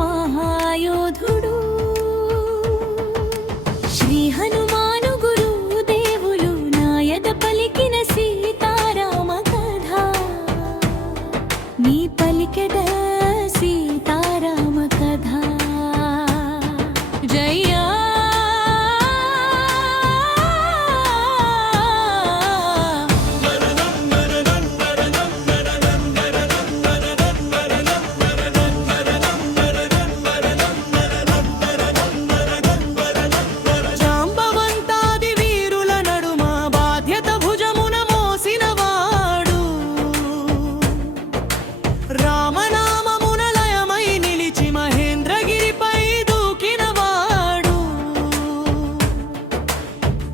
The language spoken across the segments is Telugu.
మహాయోధుడు శ్రీ హనుమాను గురువు దేవులు నాయద పలికిన సీతారామ కథ నీ పలికెద సీతారామ కథ జయ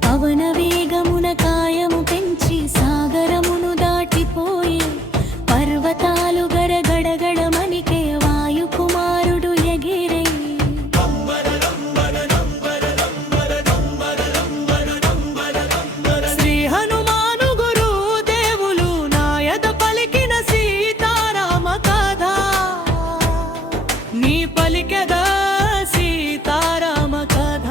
పవన వేగమున కాయము పెంచి సాగరమును దాటిపోయి పర్వతాలు గరగడగడమనికే వాయుకుమారుడు ఎగిరే శ్రీ హనుమాను గురు దేవులు నాయద పలికిన సీతారామ కథ నీ పలికెదా సీతారామ కథ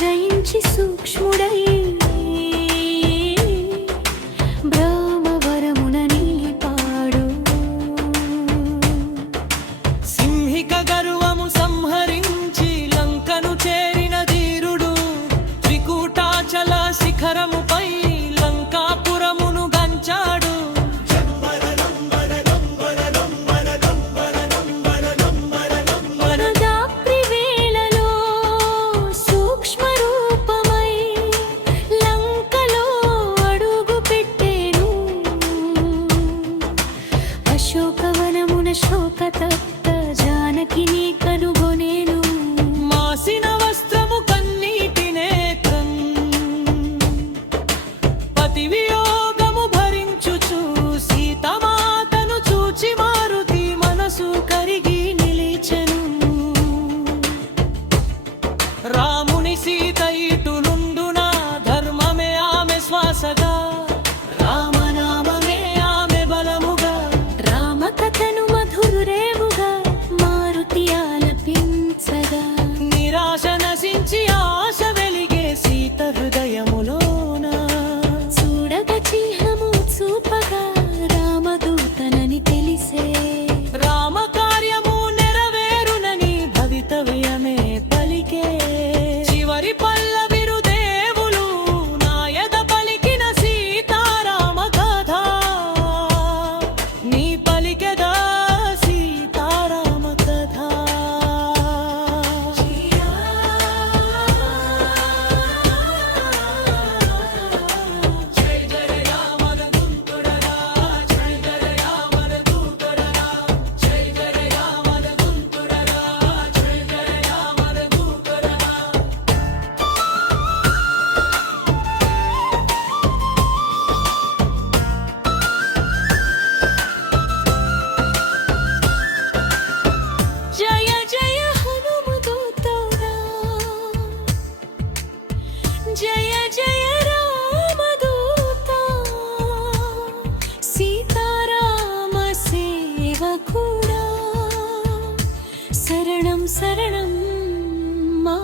జయించి సూక్ష్ముడై బ్రహ్మవరమున నిలిపాడు సింహిక గర్వము సంహరించి లంకను చేరిన ధీరుడు త్రికూటాచల శిఖరముపై లంకాపురమును గంచాడు అశోకవనమున శోకతప్త జానకిని కనుగొనేను మాసిన వస్త్రము కన్నీటి నేత్రం పతి వియోగము భరించుచు సీతమాతను చూచి మారుతి మనసు కరిగి నిలిచెను రాముని సీత ఇటులుండున ధర్మమే ఆమె శ్వాసగా కథను మధురేవుగా మారుతి ఆలపించగా నిరాశ నశించి ఆశ వెలిగే సీత హృదయములోన చూడగ చిహ్నము చూపగా రామదూతనని తెలిసే రామ కార్యము నెరవేరునని భవితవ్యమే పలికే చివరి పల్లవిరు దేవులు నాయద పలికిన సీతారామ కథ నీ పలికెదా సీతారామ కథ జయ జయ రామన దుంతుడరా జయ జయ రామన దూతడరా జయ జయ రామన దుంతుడరా జయ జయ రామన దూతడరా జయ జయ హనుమదూతరా జయ జయ రామదూత సీతారామ సేవకుడా శరణం శరణం మా